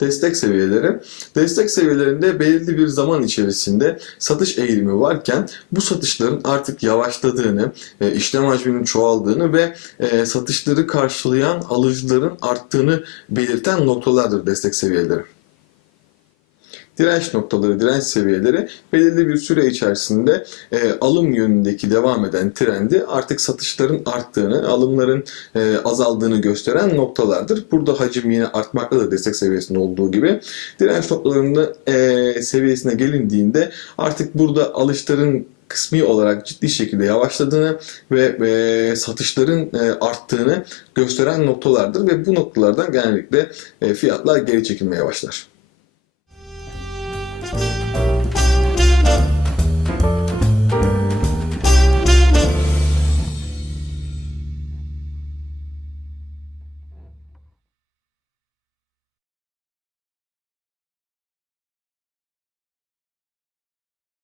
Destek seviyeleri. Destek seviyelerinde belirli bir zaman içerisinde satış eğilimi varken bu satışların artık yavaşladığını, e, işlem hacminin çoğaldığını ve e, satışları karşılayan alıcıların arttığını belirten noktalardır destek seviyeleri. Direnç noktaları, direnç seviyeleri belirli bir süre içerisinde e, alım yönündeki devam eden trendi artık satışların arttığını, alımların e, azaldığını gösteren noktalardır. Burada hacim yine artmaktadır destek seviyesinde olduğu gibi. Direnç noktalarında e, seviyesine gelindiğinde artık burada alışların kısmi olarak ciddi şekilde yavaşladığını ve e, satışların e, arttığını gösteren noktalardır ve bu noktalardan genellikle e, fiyatlar geri çekilmeye başlar.